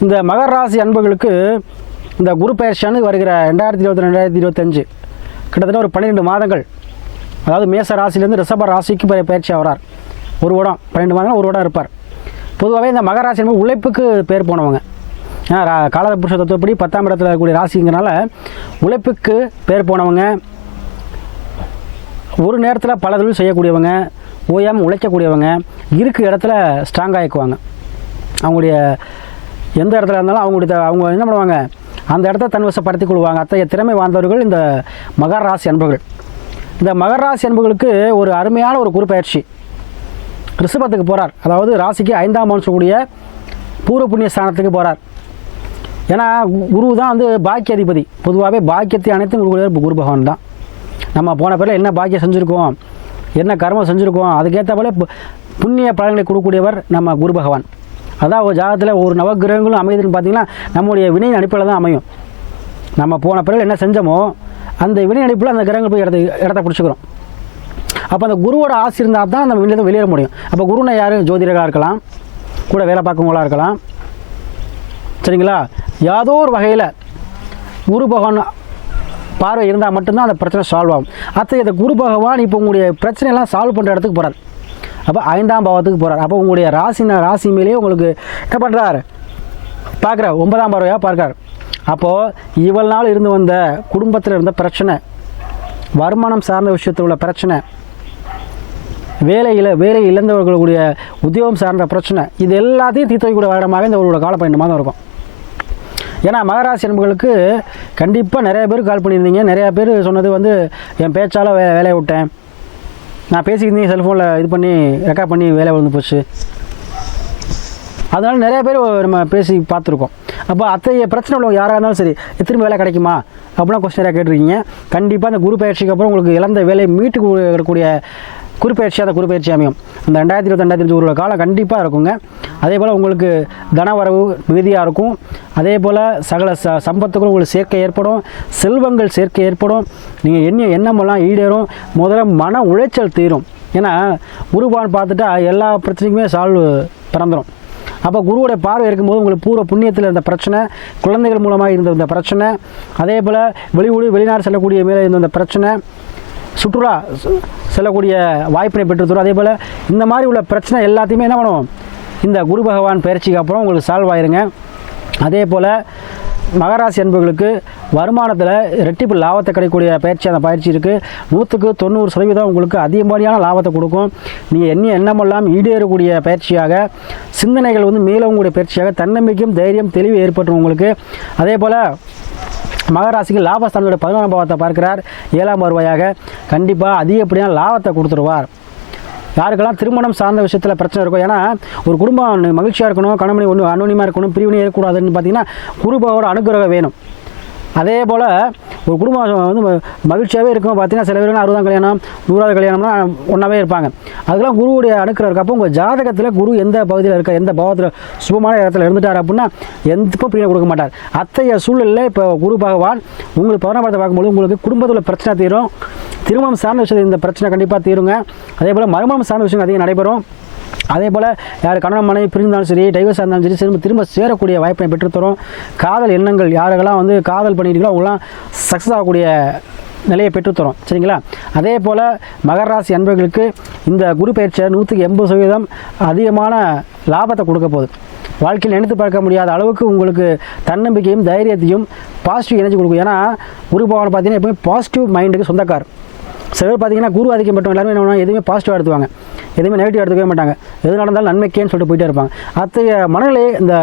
இந்த மகர ராசி அன்புகளுக்கு இந்த குரு பயிற்சியானது வருகிற ரெண்டாயிரத்தி இருபத்தி ரெண்டாயிரத்தி இருபத்தஞ்சு. கிட்டத்தட்ட ஒரு பன்னிரெண்டு மாதங்கள். அதாவது மேச ராசிலேருந்து ரிஷப ராசிக்கு பயிற்சி ஆகிறார் ஒரு இடம் பன்னெண்டு மாதங்கள் ஒரு இடம் இருப்பார். பொதுவாகவே இந்த மகர ராசி என்பது உழைப்புக்கு பேர் போனவங்க. ஏன்னா ரா- கால புருஷ தத்துவப்படி பத்தாம் இடத்துல இருக்கக்கூடிய ராசிங்கிறனால உழைப்புக்கு பேர் போனவங்க. ஒரு நேரத்தில் பல தொழில் செய்யக்கூடியவங்க ஓயாமல் உழைக்கக்கூடியவங்க இருக்க இடத்துல ஸ்ட்ராங்காக இருக்குவாங்க. அவங்களுடைய எந்த இடத்துல இருந்தாலும் அவங்களுடைய அவங்க என்ன பண்ணுவாங்க? அந்த இடத்த தன்வசப்படுத்தி கொள்வாங்க. அத்தகைய திறமை வாழ்ந்தவர்கள் இந்த மகர ராசி அன்பர்கள் இந்த மகர ராசி அன்புகளுக்கு ஒரு அருமையான ஒரு குரு ரிஷபத்துக்கு போகிறார் அதாவது ராசிக்கு ஐந்தாம் மனுஷன் சொல்லக்கூடிய பூர்வ புண்ணிய ஸ்தானத்துக்கு போகிறார் ஏன்னா குரு தான் வந்து பாக்கிய அதிபதி பொதுவாகவே பாக்கியத்தை அனைத்தும் கொடுக்கக்கூடிய குரு பகவான் தான். நம்ம போன பிறகு என்ன பாக்கியம் செஞ்சுருக்கோம்? என்ன கர்மம் செஞ்சுருக்கோம்? அதுக்கேற்ற போல பு- புண்ணிய பலன்களை கொடுக்கக்கூடியவர் நம்ம குரு பகவான். அதான் ஒரு ஜாதகத்தில் ஒரு நவகிரகங்களும் அமையுதுன்னு பார்த்தீங்கன்னா நம்முடைய வினை அடிப்பில் தான் அமையும். நம்ம போன பிறகு என்ன செஞ்சோமோ அந்த வினை அடிப்பில் அந்த கிரகங்கள் போய் இடத்த இடத்த பிடிச்சிக்கிறோம். அப்போ அந்த குருவோட ஆசை இருந்தால் தான் நம்ம வெளியில வெளியேற முடியும். அப்போ குருனை யார்? ஜோதிடராக இருக்கலாம். கூட வேலை பார்க்கவங்களாக இருக்கலாம். சரிங்களா? யாதோ ஒரு வகையில் குரு பகவான் பார்வை இருந்தால் மட்டும்தான் அந்த பிரச்சனை சால்வ் ஆகும். அத்தகைய இந்த குரு பகவான் இப்போ உங்களுடைய பிரச்சனையெல்லாம் சால்வ் பண்ணுற இடத்துக்கு போகிறார் அப்போ ஐந்தாம் பாவத்துக்கு போகிறார் அப்போ உங்களுடைய ராசின ராசி மேலேயே உங்களுக்கு என்ன பண்ணுறார் பார்க்குறார். ஒன்பதாம் பார்வையாக பார்க்குறார். அப்போது இவ்வளவு நாள் இருந்து வந்த குடும்பத்தில் இருந்த பிரச்சனை வருமானம் சார்ந்த விஷயத்தில் உள்ள பிரச்சனை வேலையில் வேலை இழந்தவர்களுடைய உத்தியோகம் சார்ந்த பிரச்சனை இது எல்லாத்தையும் தீர்த்து வைக்கக்கூடிய வருடமாக இந்த அவர்களோட காலப்பயணமாக தான் இருக்கும். ஏன்னா மகராசி என்பர்களுக்கு கண்டிப்பாக நிறைய பேர் கால் பண்ணியிருந்தீங்க. நிறையா பேர் சொன்னது வந்து என் பேச்சால் வே வேலையை விட்டேன். நான் பேசிக்கிட்டு செல்ஃபோனில் இது பண்ணி ரெக்கார்ட் பண்ணி வேலை விழுந்து போச்சு. அதனால் நிறைய பேர் நம்ம பேசி பார்த்துருக்கோம். அப்போ அத்தகைய பிரச்சனை உள்ளவங்க யாராக இருந்தாலும் சரி திரும்ப வேலை கிடைக்குமா? அப்படின்னா கொஸ்டின் கேட்டிருக்கீங்க. கண்டிப்பாக அந்த குரு பயிற்சிக்கு அப்புறம் உங்களுக்கு இழந்த வேலையை மீட்டு கொடுக்கக்கூடிய குறிப்பயிற்சி அந்த குறிப்பயிற்சி அமையும். அந்த ரெண்டாயிரத்தி இருபத்தி ரெண்டாயிரத்தி ஒரு காலம் கண்டிப்பாக இருக்குங்க. அதே போல் உங்களுக்கு தனவரவு மிகுதியாக இருக்கும். அதே போல் சகல ச சம்பத்துக்கும் உங்களுக்கு சேர்க்கை ஏற்படும் செல்வங்கள் சேர்க்கை ஏற்படும். நீங்கள் எண்ணிய எண்ணமெல்லாம் ஈடேறும். முதல்ல மன உளைச்சல் தீரும். ஏன்னா குருபான் பார்த்துட்டா எல்லா பிரச்சனைக்குமே சால்வ் பிறந்துடும் அப்போ குருவோடைய பார்வை இருக்கும்போது உங்களுக்கு பூர்வ புண்ணியத்தில் இருந்த பிரச்சனை குழந்தைகள் மூலமாக இருந்த இந்த பிரச்சனை அதே போல் வெளியூடு வெளிநாடு செல்லக்கூடிய மேலே இருந்த இந்த பிரச்சனை சுற்றுலா செல்லக்கூடிய வாய்ப்பினை பெற்றுத்தரும். அதே போல் இந்த மாதிரி உள்ள பிரச்சனை எல்லாத்தையுமே என்ன பண்ணுவோம் இந்த குரு பகவான் பயிற்சிக்கு அப்புறம் உங்களுக்கு சால்வ் ஆயிருங்க. அதே போல் மகராசி என்பவர்களுக்கு வருமானத்தில் ரெட்டிப்பு லாபத்தை கிடைக்கக்கூடிய பயிற்சி அந்த பயிற்சி இருக்குது நூற்றுக்கு தொண்ணூறு சதவீதம் உங்களுக்கு அதிகப்படியான லாபத்தை கொடுக்கும். நீங்கள் என்ன எண்ணமெல்லாம் ஈடேறக்கூடிய பயிற்சியாக சிந்தனைகள் வந்து மேலவங்களுடைய பயிற்சியாக தன்னம்பிக்கையும் தைரியம் தெளிவு ஏற்பட்டுரும் உங்களுக்கு. அதே போல் மகராசிக்கு லாபஸ்தானத்துடைய பதினோராம் பாவத்தை பார்க்கிறார். ஏழாம் வருவாயாக கண்டிப்பாக அதிகப்படியான லாபத்தை கொடுத்துருவார். யாருக்கெல்லாம் திருமணம் சார்ந்த விஷயத்தில் பிரச்சனை இருக்கும் ஏன்னா ஒரு குடும்பம் மகிழ்ச்சியாக இருக்கணும் கணவனி ஒன்று அனுனியமாக இருக்கணும் பிரிவினை இருக்கக்கூடாதுன்னு பார்த்தீங்கன்னா குருபாவோட அனுகிரகம் வேணும். அதே போல் ஒரு குடும்பம் வந்து மகிழ்ச்சியாகவே இருக்கும் பார்த்தீங்கன்னா சில பேர் அறுபதாம் கல்யாணம் நூறாவது கல்யாணம்னா ஒன்றாவே இருப்பாங்க. அதெல்லாம் குருவுடைய அனுக்கிறம் இருக்கப்போ உங்கள் ஜாதகத்தில் குரு எந்த பகுதியில் இருக்க எந்த பாவத்தில் சுபமான இடத்துல இருந்துட்டார் அப்படின்னா எந்த பிரியை கொடுக்க மாட்டார். அத்தகைய சூழலில் இப்போ குரு பகவான் உங்களுக்கு பதினாம் படத்தை பார்க்கும்போது உங்களுக்கு குடும்பத்தில் பிரச்சனை தீரும். திருமணம் சார்ந்த விஷயத்தில் இந்த பிரச்சனை கண்டிப்பாக தீருங்க. அதே போல் மறுமணம் சார்ந்த விஷயம் அதிகம் நடைபெறும். அதே போல் யார் கணவன் மனைவி பிரிந்தாலும் சரி டைவர்ஸாக இருந்தாலும் சரி திரும்ப திரும்ப சேரக்கூடிய வாய்ப்பை பெற்றுத்தரும். காதல் எண்ணங்கள் யாருக்கெல்லாம் வந்து காதல் பண்ணிட்டீங்களோ அவங்களாம் சக்ஸஸ் ஆகக்கூடிய நிலையை பெற்றுத்தரும். சரிங்களா? அதே போல் மகர ராசி அன்பர்களுக்கு இந்த குரு பயிற்சியை நூற்றுக்கு எண்பது சதவீதம் அதிகமான லாபத்தை கொடுக்க போகுது. வாழ்க்கையில் நினைத்து பார்க்க முடியாத அளவுக்கு உங்களுக்கு தன்னம்பிக்கையும் தைரியத்தையும் பாசிட்டிவ் எனர்ஜி கொடுக்கும். ஏன்னா குரு பகவான் பார்த்தீங்கன்னா எப்பவுமே பாசிட்டிவ் மைண்டுக்கு சொந்தக்கார் சிலர் பார்த்தீங்கன்னா குரு ஆதிக்கம் பெற்றவங்க எல்லாருமே என்ன பண்ணுவாங்க? எதுவுமே பாசிட்டிவாக எடுத்துவாங்க எதுவுமே நெகட்டிவ் எடுத்துக்கவே மாட்டாங்க. எது நடந்தாலும் நன்மைக்கேன்னு சொல்லிட்டு போயிட்டே இருப்பாங்க. அத்தகைய மனநிலை இந்த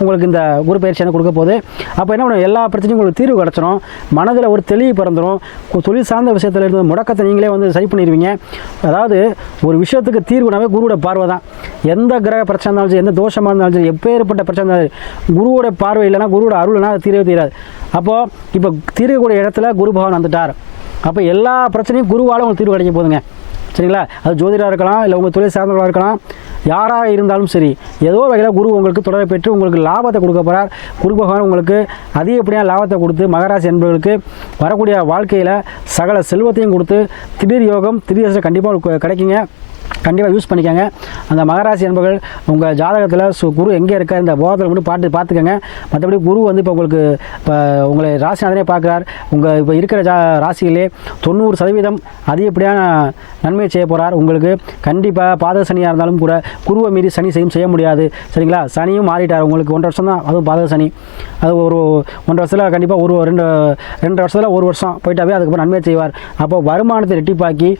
உங்களுக்கு இந்த குரு பயிற்சியான கொடுக்க போது அப்போ என்ன பண்ணும்? எல்லா பிரச்சனையும் உங்களுக்கு தீர்வு கிடச்சிரும். மனதில் ஒரு தெளிவு பிறந்துடும் தொழில் சார்ந்த விஷயத்தில் இருந்து முடக்கத்தை நீங்களே வந்து சரி பண்ணிடுவீங்க. அதாவது ஒரு விஷயத்துக்கு தீர்வுனாவே குருவோட பார்வை தான். எந்த கிரக பிரச்சனை இருந்தாலும் சரி எந்த தோஷமாக இருந்தாலும் சரி எப்பேற்பட்ட பிரச்சனை இருந்தாலும் குருவோட பார்வை இல்லைன்னா குருவோட அருள்னா அது தீரவே தீராது. அப்போது இப்போ தீர்க்கக்கூடிய இடத்துல குரு பகவான் வந்துட்டார். அப்போ எல்லா பிரச்சனையும் குருவால் உங்களுக்கு தீர்வு கிடைக்க போதுங்க சரிங்களா? அது ஜோதிடராக இருக்கலாம் இல்லை உங்கள் தொழில் சார்ந்தவர்களாக இருக்கலாம் யாராக இருந்தாலும் சரி ஏதோ வகையில் குரு உங்களுக்கு தொடரை பெற்று உங்களுக்கு லாபத்தை கொடுக்க போகிறார் குரு பகவான் உங்களுக்கு அதிகப்படியான லாபத்தை கொடுத்து மகராசி என்பவர்களுக்கு வரக்கூடிய வாழ்க்கையில் சகல செல்வத்தையும் கொடுத்து திடீர் யோகம் திடீர் கண்டிப்பாக கிடைக்குங்க. கண்டிப்பாக யூஸ் பண்ணிக்கோங்க. அந்த மகராசி என்பவர்கள் உங்கள் ஜாதகத்தில் சு குரு எங்கே இருக்க இந்த போகத்தில் மட்டும் பார்த்து பார்த்துக்கோங்க. மற்றபடி குரு வந்து இப்போ உங்களுக்கு இப்போ உங்களை ராசிநாதனே பார்க்குறார். உங்கள் இப்போ இருக்கிற ஜா ராசியிலே தொண்ணூறு சதவீதம் அதிகப்படியான நன்மை செய்ய போகிறார் உங்களுக்கு கண்டிப்பாக பாத சனியாக இருந்தாலும் கூட குருவை மீறி சனி செய்யும் செய்ய முடியாது. சரிங்களா? சனியும் மாறிட்டார். உங்களுக்கு ஒன்றரை வருஷம் தான். அதுவும் பாத சனி அது ஒரு ஒன்றரை வருஷத்தில் கண்டிப்பாக ஒரு ரெண்டு ரெண்டு வருஷத்தில் ஒரு வருஷம் போயிட்டாவே அதுக்கப்புறம் நன்மை செய்வார். அப்போ வருமானத்தை ரெட்டிப்பாக்கி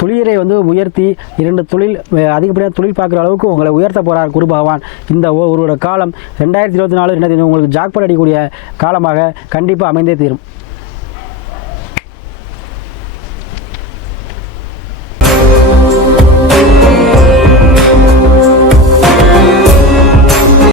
துளியரை வந்து உயர்த்தி இரண்டு தொழில் அதிகப்படியான தொழில் பார்க்குற அளவுக்கு உங்களை உயர்த்த போகிறார் குரு பகவான். இந்த ஒருவரோட காலம் ரெண்டாயிரத்தி இருபத்தி நாலு ரெண்டாயிரத்தி உங்களுக்கு ஜாக்பாட் அடிக்கக்கூடிய காலமாக கண்டிப்பாக அமைந்தே தீரும்.